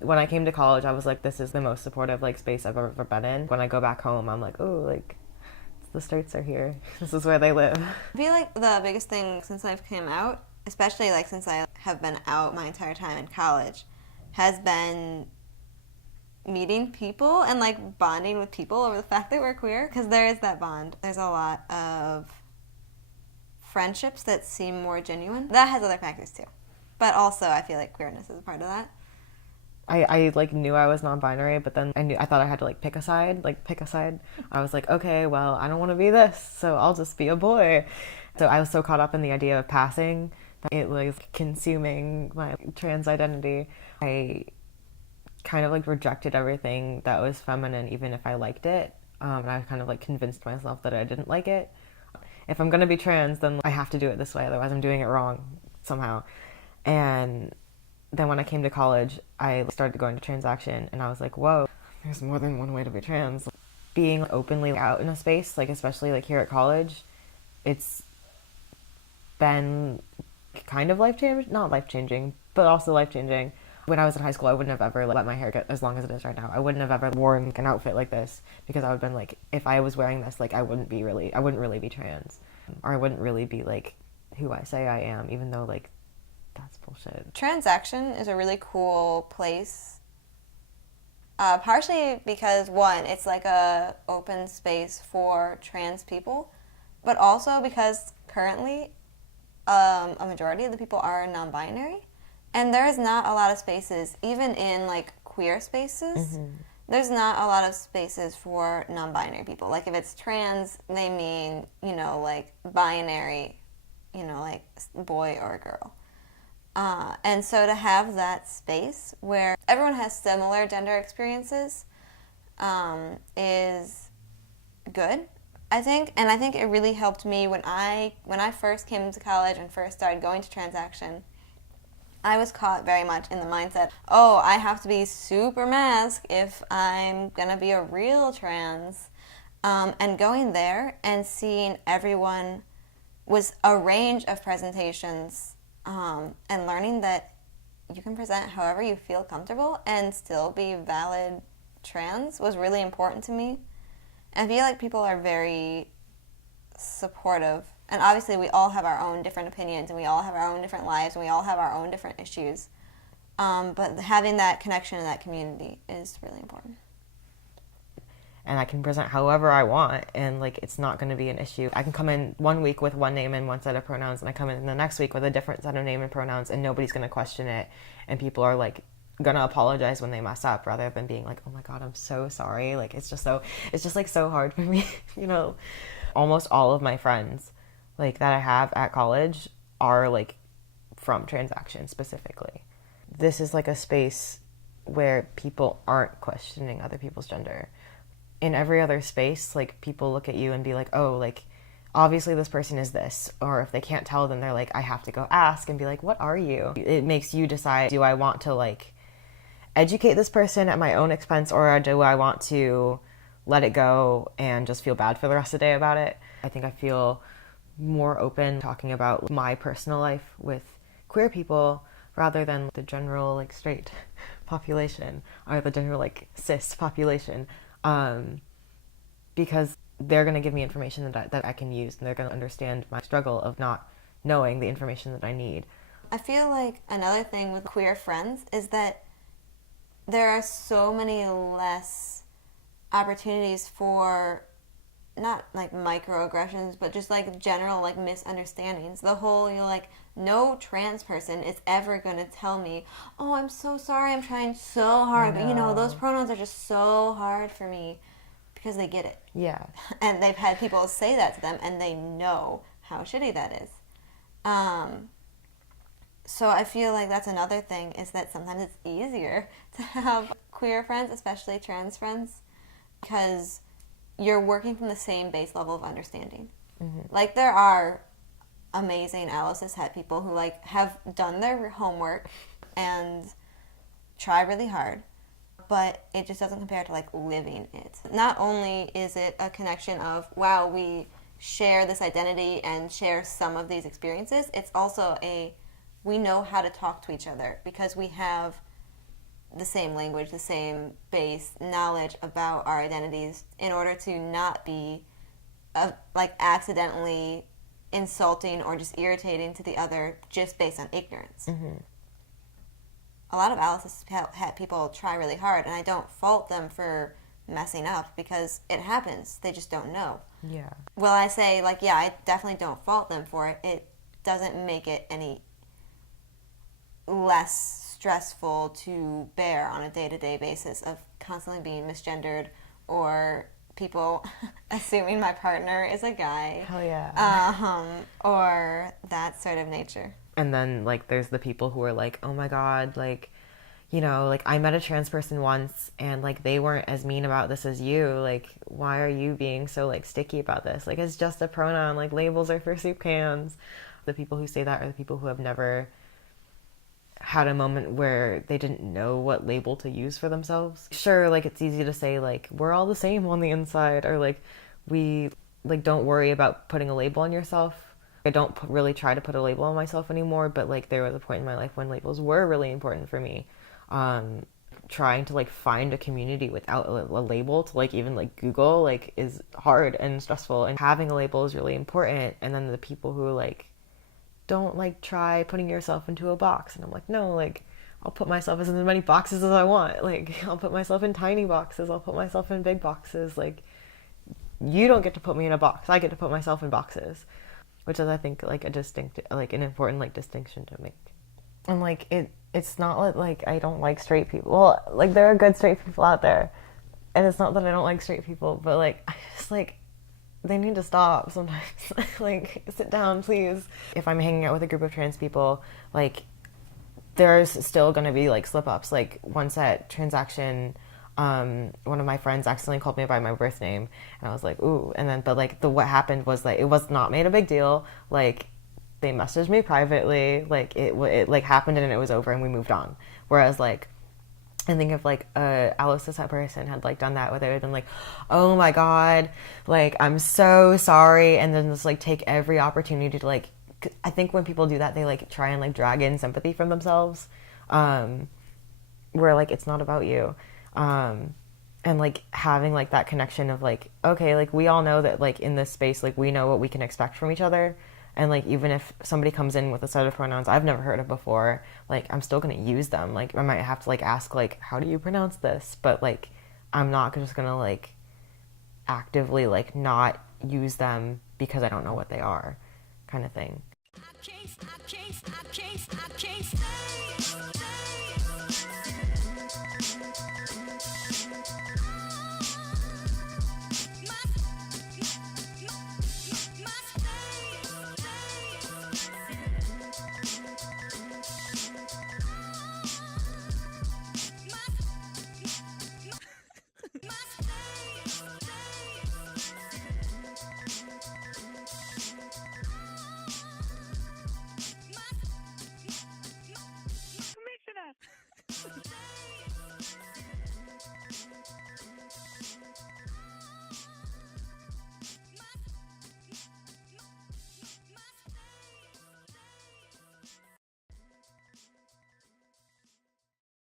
When I came to college, I was like, this is the most supportive like space I've ever been in. When I go back home, I'm like, oh, like the straights are here. This is where they live. I feel like the biggest thing since I've came out, especially like since I have been out my entire time in college, has been meeting people and like bonding with people over the fact that we're queer, because there is that bond. There's a lot of friendships that seem more genuine. That has other factors too, but also I feel like queerness is a part of that. I like knew I was non-binary, but then I thought I had to like pick a side. I was like, okay, well, I don't want to be this, so I'll just be a boy. So I was so caught up in the idea of passing that it was consuming my trans identity. I kind of like rejected everything that was feminine, even if I liked it. And I kind of like convinced myself that I didn't like it. If I'm gonna be trans, then I have to do it this way, otherwise I'm doing it wrong somehow. And then when I came to college, I started going to transaction, and I was like, whoa, there's more than one way to be trans. Being openly out in a space, like especially like here at college, it's been kind of life-changing, not life-changing, but also life-changing. When I was in high school, I wouldn't have ever let my hair get as long as it is right now. I wouldn't have ever worn an outfit like this, because I would have been like, if I was wearing this, like I wouldn't really be trans, or I wouldn't really be like who I say I am, even though like that's bullshit. Transaction is a really cool place, partially because one, it's like a open space for trans people, but also because currently a majority of the people are non-binary, and there is not a lot of spaces, even in like queer spaces. There's not a lot of spaces for non-binary people. Like if it's trans, they mean, like binary, like boy or girl. And so to have that space where everyone has similar gender experiences is good, I think. And I think it really helped me when I first came to college and first started going to transaction. I was caught very much in the mindset, oh, I have to be super mask if I'm going to be a real trans. And going there and seeing everyone was a range of presentations, and learning that you can present however you feel comfortable and still be valid trans was really important to me. And I feel like people are very supportive. And obviously we all have our own different opinions, and we all have our own different lives, and we all have our own different issues. But having that connection in that community is really important. And I can present however I want, and like it's not going to be an issue. I can come in one week with one name and one set of pronouns, and I come in the next week with a different set of name and pronouns, and nobody's going to question it, and people are like going to apologize when they mess up, rather than being like, oh my god, I'm so sorry. Like it's just like so hard for me. Almost all of my friends like that I have at college are like from transaction specifically. This is like a space where people aren't questioning other people's gender. In every other space, like people look at you and be like, oh, like obviously this person is this, or if they can't tell, then they're like, I have to go ask and be like, what are you? It makes you decide, do I want to like educate this person at my own expense, or do I want to let it go and just feel bad for the rest of the day about it? I think I feel more open talking about my personal life with queer people rather than the general like straight population or the general like cis population. Because they're going to give me information that I can use, and they're going to understand my struggle of not knowing the information that I need. I feel like another thing with queer friends is that there are so many less opportunities for not like microaggressions, but just like general like misunderstandings. The whole, like no trans person is ever going to tell me, oh, I'm so sorry, I'm trying so hard, but those pronouns are just so hard for me, because they get it. Yeah. And they've had people say that to them, and they know how shitty that is. So I feel like that's another thing, is that sometimes it's easier to have queer friends, especially trans friends, because you're working from the same base level of understanding. Mm-hmm. Like there are amazing cis het people who like have done their homework and try really hard, but it just doesn't compare to like living it. Not only is it a connection of, wow, we share this identity and share some of these experiences, it's also we know how to talk to each other, because we have the same language, the same base knowledge about our identities in order to not be like accidentally insulting or just irritating to the other just based on ignorance. Mm-hmm. A lot of Alice's people try really hard, and I don't fault them for messing up because it happens. They just don't know. Yeah. Will I say, like, yeah, I definitely don't fault them for it. It doesn't make it any less stressful to bear on a day-to-day basis of constantly being misgendered or people assuming my partner is a guy. Hell yeah. Or that sort of nature. And then, like, there's the people who are like, oh my God, like, you know, like, I met a trans person once and, like, they weren't as mean about this as you. Like, why are you being so, like, sticky about this? Like, it's just a pronoun. Like, labels are for soup cans. The people who say that are the people who have never had a moment where they didn't know what label to use for themselves. Sure, like, it's easy to say, like, we're all the same on the inside, or, like, we, like, don't worry about putting a label on yourself. I don't really try to put a label on myself anymore, but, like, there was a point in my life when labels were really important for me. Trying to, like, find a community without a label to, like, even, like, Google, like, is hard and stressful, and having a label is really important. And then the people who, like, don't, like, try putting yourself into a box, and I'm like, no, like, I'll put myself in as many boxes as I want. Like, I'll put myself in tiny boxes, I'll put myself in big boxes. Like, you don't get to put me in a box, I get to put myself in boxes, which is, I think, like, a distinct, like, an important, like, distinction to make. And, like, it's not like I don't like straight people. Well, like, there are good straight people out there, and it's not that I don't like straight people, but, like, I just, like, they need to stop sometimes. Like, sit down, please. If I'm hanging out with a group of trans people, like, there's still gonna be, like, slip-ups. Like, once at Transaction, one of my friends accidentally called me by my birth name, and I was like, ooh. And then, but, like, what happened was, like, it was not made a big deal. Like, they messaged me privately, like, it like, happened and it was over and we moved on. Whereas, like, I think if, like, Alice, that person had, like, done that, where they would have been like, oh my God, like, I'm so sorry, and then just, like, take every opportunity to, like, I think when people do that, they, like, try and, like, drag in sympathy from themselves, where, like, it's not about you. And, like, having, like, that connection of, like, okay, like, we all know that, like, in this space, like, we know what we can expect from each other. And, like, even if somebody comes in with a set of pronouns I've never heard of before, like, I'm still going to use them. Like, I might have to, like, ask, like, how do you pronounce this? But, like, I'm not just going to, like, actively, like, not use them because I don't know what they are, kind of thing. I can't stay.